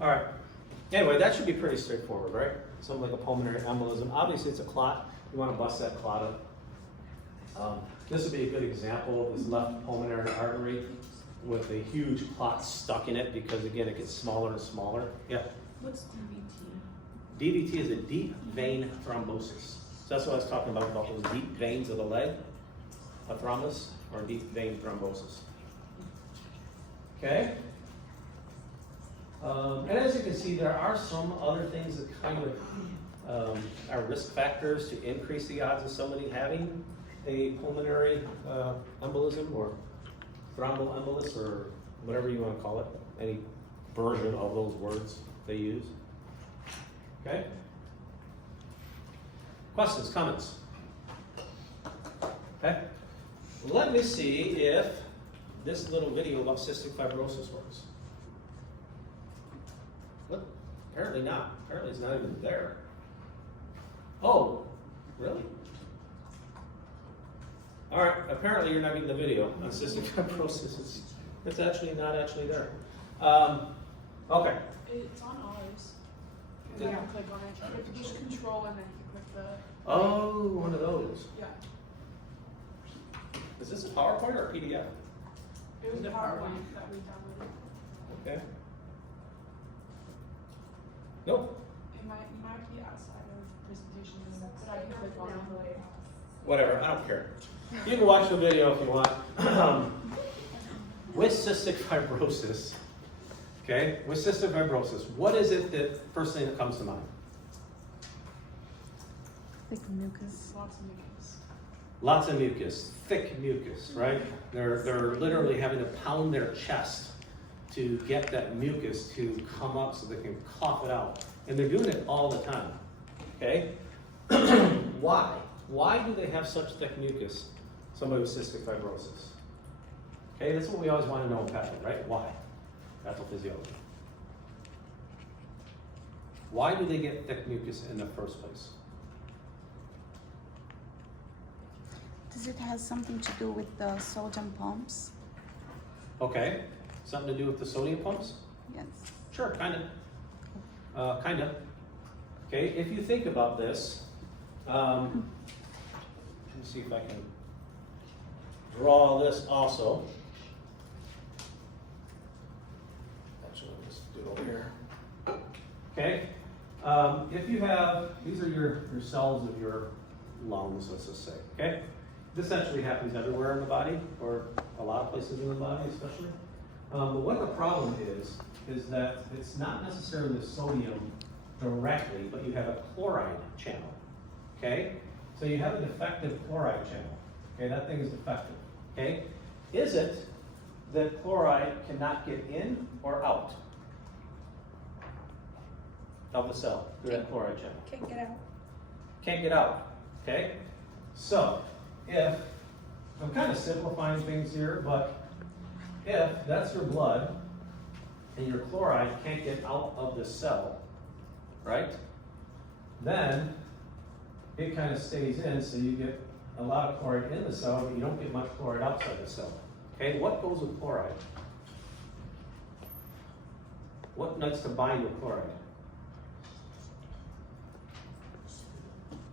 All right. Anyway, that should be pretty straightforward, right? Something like a pulmonary embolism. Obviously, it's a clot. You want to bust that clot up. This would be a good example of this left pulmonary artery with a huge clot stuck in it because, again, it gets smaller and smaller. Yeah? What's DVT? DVT is a deep vein thrombosis. So that's what I was talking about those deep veins of the leg, a thrombus, or deep vein thrombosis. Okay? And as you can see, there are some other things that kind of are risk factors to increase the odds of somebody having a pulmonary embolism or thromboembolus or whatever you want to call it, any version of those words they use. Okay? Questions, comments? Okay? Let me see if this little video about cystic fibrosis works. What? Apparently not. Apparently it's not even there. Oh, really? All right, apparently you're not getting the video on cystic fibrosis. It's actually not actually there. Okay. It's on ours. You Yeah. can click on it. You have to push control and then you click the. Oh, one of those. Yeah. Is this a PowerPoint or a PDF? It was Is a it PowerPoint that we downloaded. Okay. Nope. It might be outside of presentation, but I can click on it. Whatever, I don't care. You can watch the video if you want. With cystic fibrosis, okay, with cystic fibrosis, what is it that first thing that comes to mind? Thick mucus. Lots of mucus. Lots of mucus, thick mucus, right? They're literally having to pound their chest to get that mucus to come up so they can cough it out. And they're doing it all the time, okay? Why? Why do they have such thick mucus, somebody with cystic fibrosis? Okay, that's what we always want to know in patho, right? Why? Pathophysiology. Why do they get thick mucus in the first place? Does it have something to do with the sodium pumps? Okay, something to do with the sodium pumps? Yes. Sure, kind of. Kind of. Okay, if you think about this, let me see if I can draw this also. Actually, let me just do it over here. Okay, if you have, these are your cells of your lungs, let's just say, okay? This actually happens everywhere in the body, or a lot of places in the body especially. But what the problem is that it's not necessarily the sodium directly, but you have a chloride channel, okay? So you have a defective chloride channel, okay? That thing is defective, okay? Is it that chloride cannot get in or out of the cell through that chloride channel? Can't get out. Can't get out, okay? So, if, I'm kind of simplifying things here, but if that's your blood and your chloride can't get out of the cell, right? Then it kind of stays in, so you get a lot of chloride in the cell, but you don't get much chloride outside the cell. Okay, what goes with chloride? What likes to bind with chloride?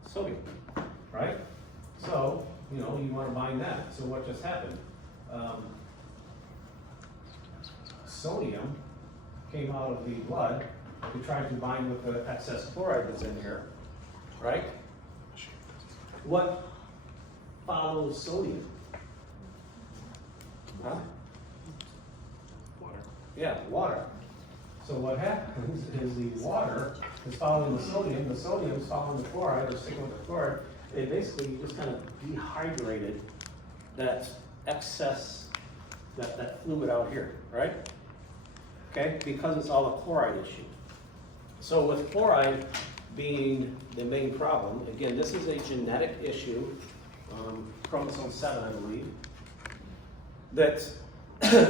Sodium, right? So, you know, you want to bind that. So what just happened? Sodium came out of the blood to try to bind with the excess chloride that's in here, right? What follows sodium? Huh? Water. Yeah, water. So what happens is the water is following the sodium is following the chloride, or sticking with the chloride. It basically just kind of dehydrated that excess, that fluid out here, right? Okay, because it's all a chloride issue. So with chloride being the main problem, again, this is a genetic issue, chromosome 7, I believe, that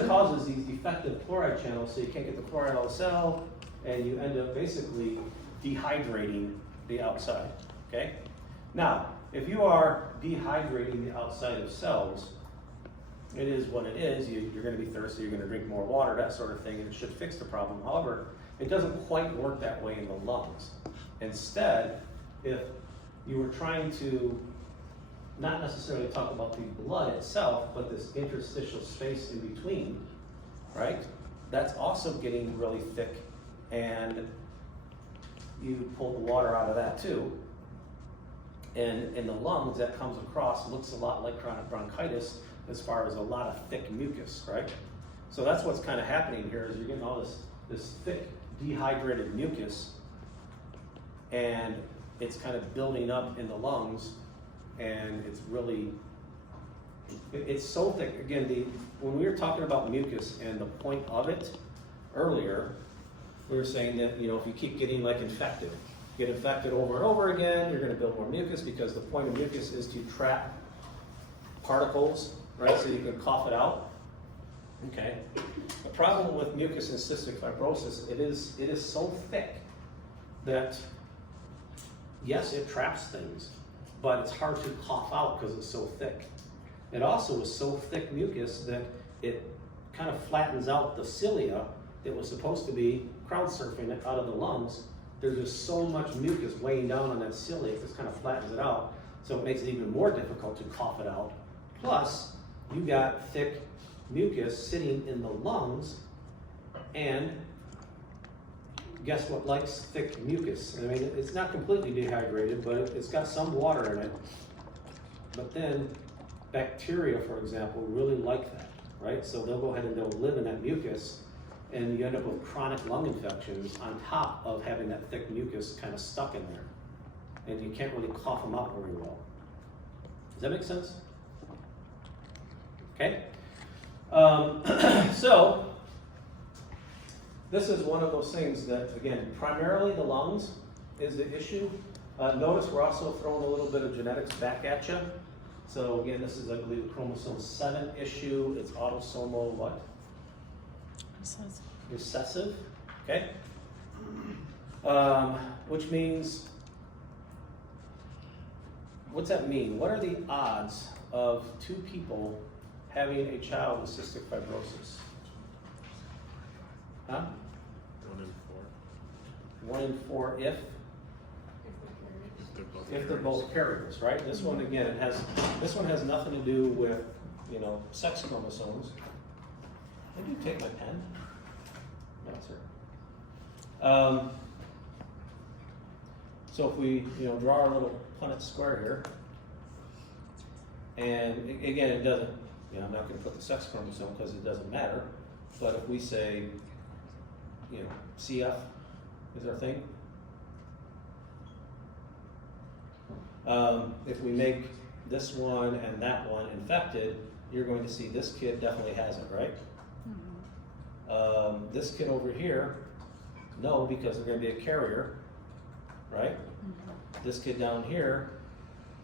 causes these defective chloride channels, so you can't get the chloride out of the cell, and you end up basically dehydrating the outside, okay? Now, if you are dehydrating the outside of cells, it is what it is. You're gonna be thirsty, you're gonna drink more water, that sort of thing, and it should fix the problem. However, it doesn't quite work that way in the lungs. Instead, if you were trying to not necessarily talk about the blood itself, but this interstitial space in between, right? That's also getting really thick, and you pull the water out of that too. And in the lungs, that comes across, looks a lot like chronic bronchitis as far as a lot of thick mucus, right? So that's what's kind of happening here, is you're getting all this thick, dehydrated mucus, and it's kind of building up in the lungs, and it's really, it's so thick. Again, when we were talking about mucus and the point of it earlier, we were saying that, you know, if you keep getting like infected, get infected over and over again, you're going to build more mucus, because the point of mucus is to trap particles, right, so you can cough it out. Okay. The problem with mucus and cystic fibrosis, it is so thick that, yes, it traps things, but it's hard to cough out because it's so thick. It also is so thick mucus that it kind of flattens out the cilia that was supposed to be crowd surfing it out of the lungs. There's just so much mucus weighing down on that cilia, it just kind of flattens it out, so it makes it even more difficult to cough it out. Plus, you got thick mucus sitting in the lungs, and guess what likes thick mucus? I mean, it's not completely dehydrated, but it's got some water in it. But then bacteria, for example, really like that, right? So they'll go ahead and they'll live in that mucus, and you end up with chronic lung infections on top of having that thick mucus kind of stuck in there. And you can't really cough them out very well. Does that make sense? Okay. So this is one of those things that, again, primarily the lungs is the issue. Notice we're also throwing a little bit of genetics back at you. So again, this is, I believe, a chromosome 7 issue. It's autosomal what? Recessive. Okay. Which means, what's that mean? What are the odds of 2 people having a child with cystic fibrosis? Huh? 1 in 4 if they're both carriers, right? This one, again, this one has nothing to do with, you know, sex chromosomes. Did you take my pen? No, sir. So if we, you know, draw our little Punnett square here, and again, it doesn't, you know, I'm not going to put the sex chromosome because it doesn't matter. But if we say, you know, CF is our thing. If we make this one and that one infected, you're going to see this kid definitely has it, right? Mm-hmm. This kid over here, no, because they're going to be a carrier, right? Mm-hmm. This kid down here,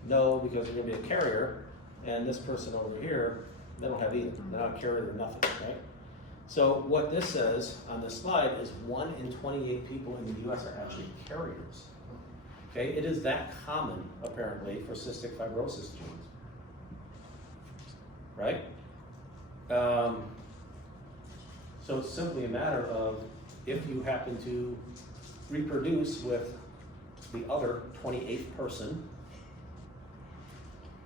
no, because they're going to be a carrier. And this person over here, they don't have either. They're not a carrier, they're nothing, right? So what this says on this slide is 1 in 28 people in the US are actually carriers. Okay, it is that common, apparently, for cystic fibrosis genes, right? So it's simply a matter of, if you happen to reproduce with the other 28th person,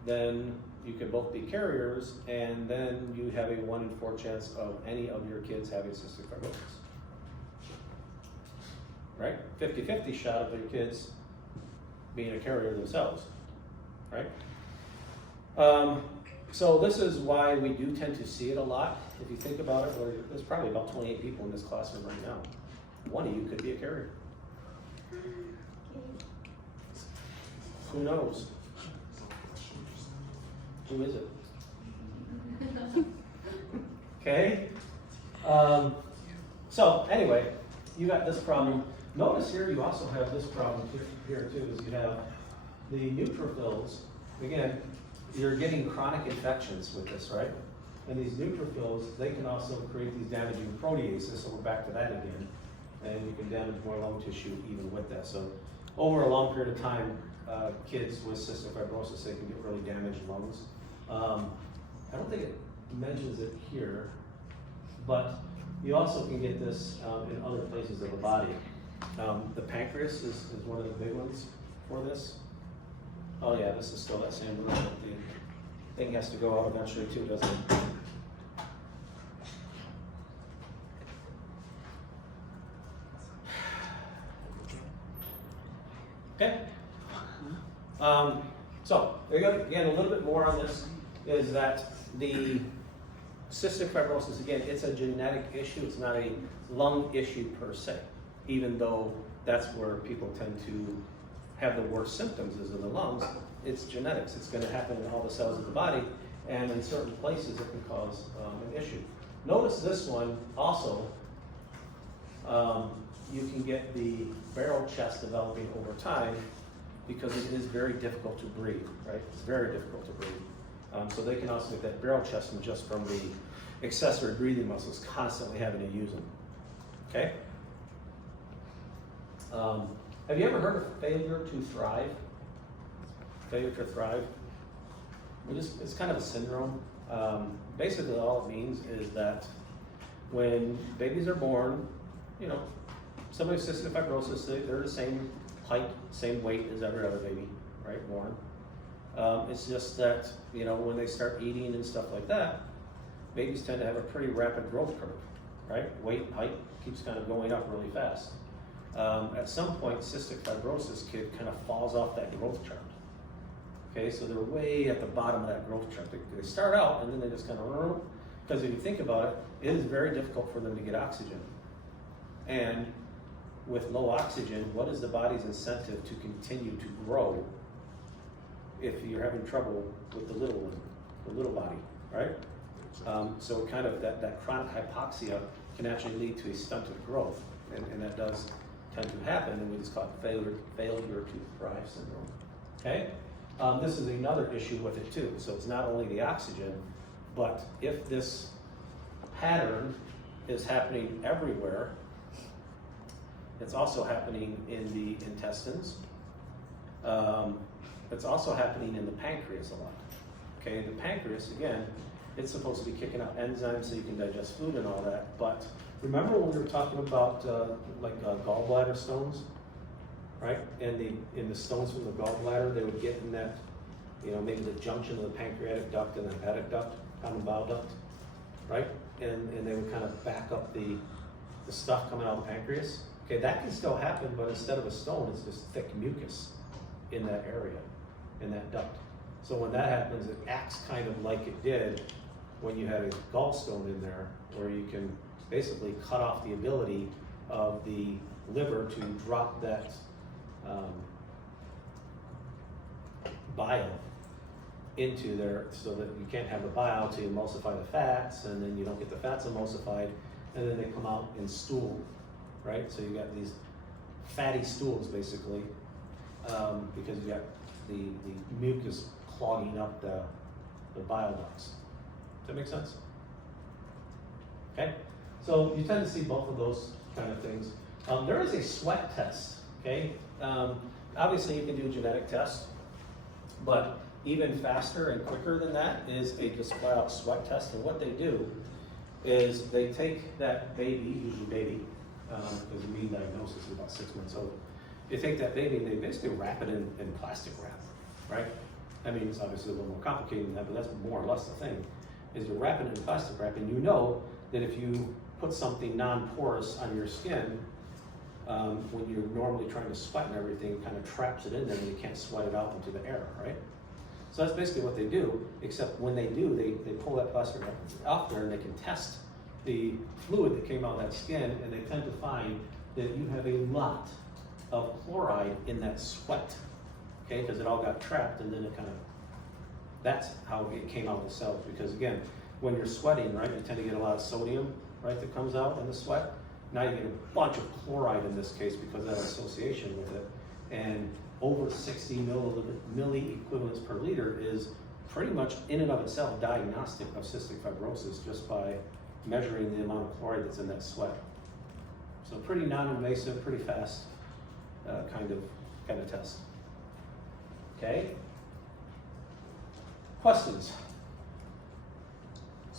then you could both be carriers, and then you have a 1 in 4 chance of any of your kids having cystic fibrosis. Right? 50-50 shot of your kids being a carrier themselves. Right? So this is why we do tend to see it a lot. If you think about it, there's probably about 28 people in this classroom right now. 1 of you could be a carrier. Who knows? Who is it? Okay. So anyway, you got this problem. Notice here you also have this problem here too, is you have the neutrophils. Again, you're getting chronic infections with this, right? And these neutrophils, they can also create these damaging proteases, so we're back to that again. And you can damage more lung tissue even with that. So over a long period of time, kids with cystic fibrosis, they can get really damaged lungs. I don't think mentions it here, but you also can get this in other places of the body. The pancreas is one of the big ones for this. Oh yeah, this is still that same rule. The thing has to go out eventually too, doesn't it? Okay. So, again, a little bit more on this is that the cystic fibrosis, again, it's a genetic issue. It's not a lung issue per se, even though that's where people tend to have the worst symptoms is in the lungs. It's genetics. It's going to happen in all the cells of the body, and in certain places it can cause an issue. Notice this one also. You can get the barrel chest developing over time because it is very difficult to breathe, right? It's very difficult to breathe. So they can also get that barrel chest just from the accessory breathing muscles constantly having to use them, okay? Have you ever heard of failure to thrive? Failure to thrive? It's kind of a syndrome. Basically all it means is that when babies are born, you know, somebody with cystic fibrosis, they're the same height, same weight as every other baby, right, born. It's just that, you know, when they start eating and stuff like that, babies tend to have a pretty rapid growth curve, right? Weight, height keeps kind of going up really fast. At some point, cystic fibrosis kid kind of falls off that growth chart. Okay, so they're way at the bottom of that growth chart. They start out and then they just kind of, because if you think about it, it is very difficult for them to get oxygen. And with low oxygen, what is the body's incentive to continue to grow if you're having trouble with the little one, the little body, right? So kind of that chronic hypoxia can actually lead to a stunted growth, and that does tend to happen, and we just call it failure to thrive syndrome, okay? This is another issue with it too. So it's not only the oxygen, but if this pattern is happening everywhere, it's also happening in the intestines. It's also happening in the pancreas a lot. Okay, the pancreas, again, it's supposed to be kicking out enzymes so you can digest food and all that. But remember when we were talking about gallbladder stones, right? And in the stones from the gallbladder, they would get in that, you know, maybe the junction of the pancreatic duct and the hepatic duct, on the bile duct, right? And they would kind of back up the stuff coming out of the pancreas. Okay, that can still happen, but instead of a stone, it's just thick mucus in that area, in that duct. So when that happens, it acts kind of like it did when you had a gallstone in there, where you can basically cut off the ability of the liver to drop that bile into there, so that you can't have the bile to emulsify the fats, and then you don't get the fats emulsified, and then they come out in stool. Right, so you got these fatty stools basically, because you got the mucus clogging up the bile ducts. Does that make sense? Okay, so you tend to see both of those kind of things. There is a sweat test. Okay, obviously you can do a genetic test, but even faster and quicker than that is a just flat out sweat test. And what they do is they take that baby, usually baby, because the mean diagnosis is about 6 months old. You take that baby and they basically wrap it in plastic wrap, right? I mean, it's obviously a little more complicated than that, but that's more or less the thing, is you wrap it in plastic wrap, and you know that if you put something non-porous on your skin, when you're normally trying to sweat and everything, it kind of traps it in there and you can't sweat it out into the air, right? So that's basically what they do, except when they do, they pull that plastic wrap off there and they can test the fluid that came out of that skin, and they tend to find that you have a lot of chloride in that sweat, okay, because it all got trapped, and then it kind of, that's how it came out of the cells. Because again, when you're sweating, right, you tend to get a lot of sodium, right, that comes out in the sweat. Now you get a bunch of chloride in this case because of that association with it, and over 60 milli equivalents per liter is pretty much in and of itself diagnostic of cystic fibrosis just by measuring the amount of chloride that's in that sweat. So pretty non-invasive, pretty fast kind of test. Okay. Questions?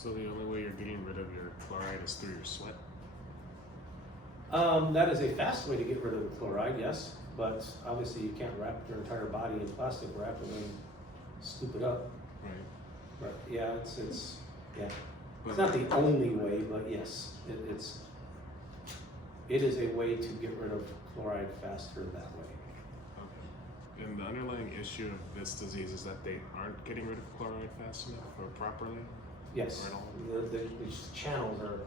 So the only way you're getting rid of your chloride is through your sweat? That is a fast way to get rid of the chloride, yes, but obviously you can't wrap your entire body in plastic wrap and then scoop it up. Right. But yeah, yeah. But It's not the only way, but yes, it is a way to get rid of chloride faster that way. Okay. And the underlying issue of this disease is that they aren't getting rid of chloride fast enough or properly? Yes, Or at all? these channels are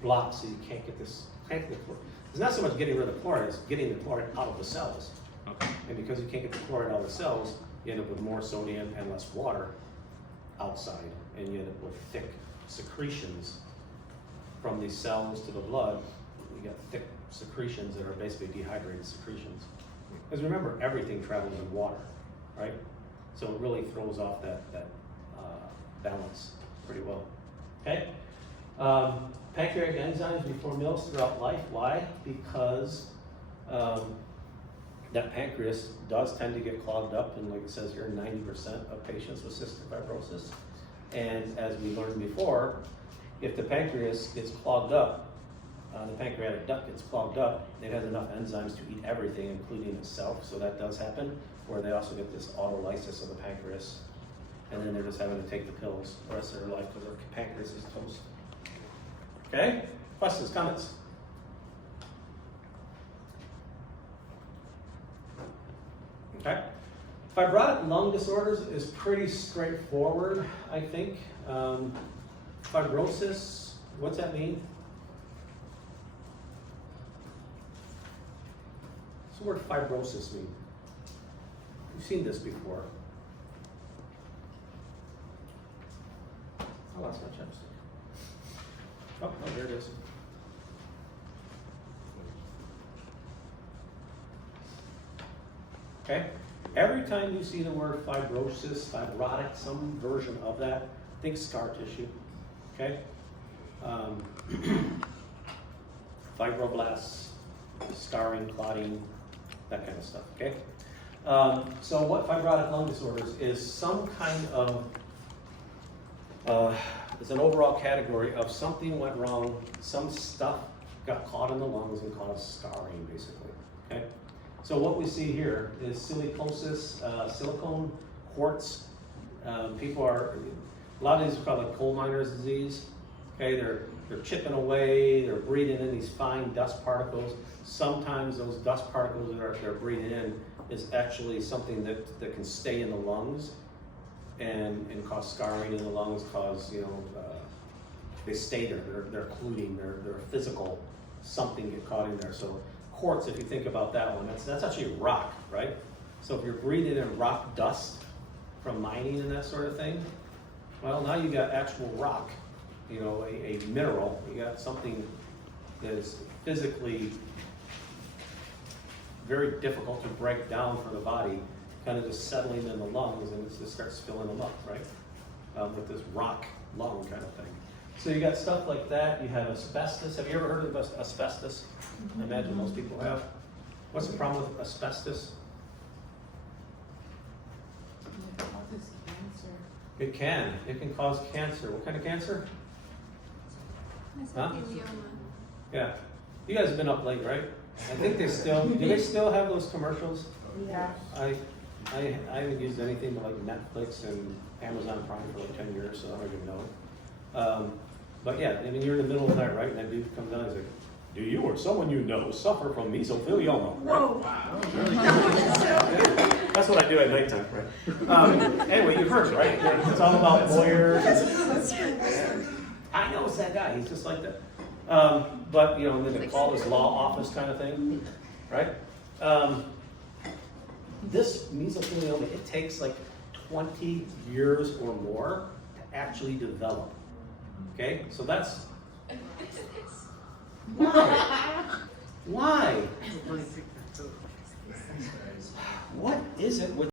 blocked, so you can't get this. It's not so much getting rid of chloride; it's getting the chloride out of the cells. Okay. And because you can't get the chloride out of the cells, you end up with more sodium and less water outside, and you end up with thick secretions from these cells to the blood. You got thick secretions that are basically dehydrated secretions. Because remember, everything travels in water, right? So it really throws off that balance pretty well. Okay? Pancreatic enzymes reform meals throughout life. Why? Because that pancreas does tend to get clogged up, and like it says here, 90% of patients with cystic fibrosis. And as we learned before, if the pancreas gets clogged up, the pancreatic duct gets clogged up, it has enough enzymes to eat everything, including itself, so that does happen, where they also get this autolysis of the pancreas, and then they're just having to take the pills the rest of their life because their pancreas is toast. Okay? Questions, comments? Okay. Fibrotic lung disorders is pretty straightforward, I think. Fibrosis, what's that mean? What's the word fibrosis mean? You've seen this before. Oh, that's not chapstick. Oh, no, there it is. Okay? Every time you see the word fibrosis, fibrotic, some version of that, think scar tissue. Okay? Fibroblasts, scarring, clotting, that kind of stuff. Okay? So what fibrotic lung disorders is some kind of it's an overall category of something went wrong, some stuff got caught in the lungs and caused scarring, basically. Okay? So what we see here is silicosis, silicone, quartz. A lot of these are called like coal miner's disease. Okay, they're chipping away, they're breathing in these fine dust particles. Sometimes those dust particles that they're breathing in is actually something that can stay in the lungs and cause scarring in the lungs, cause, they stay there, they're occluding, they're physical, something get caught in there. So quartz, if you think about that one, that's actually rock, right? So if you're breathing in rock dust from mining and that sort of thing, well, now you got actual rock, a mineral. You got something that is physically very difficult to break down for the body, kind of just settling in the lungs, and it just starts filling them up, right? With this rock lung kind of thing. So you got stuff like that. You have asbestos. Have you ever heard of asbestos? I imagine most people have. What's the problem with asbestos? It causes cancer. It can cause cancer. What kind of cancer? Huh? Yeah. You guys have been up late, right? I think do they still have those commercials? Yeah. I haven't used anything but like Netflix and Amazon Prime for like 10 years, so I don't even know. But yeah, I mean, you're in the middle of the night, right? And that dude comes on and he's like, do you or someone you know suffer from mesothelioma? Right? Whoa. Wow. That's what I do at nighttime, right? Anyway, you've heard it, right? It's all about lawyers. I know it's that guy. He's just like that. But, and then they call this law office kind of thing, right? This mesothelioma, it takes like 20 years or more to actually develop. Okay, so that's why? What is it with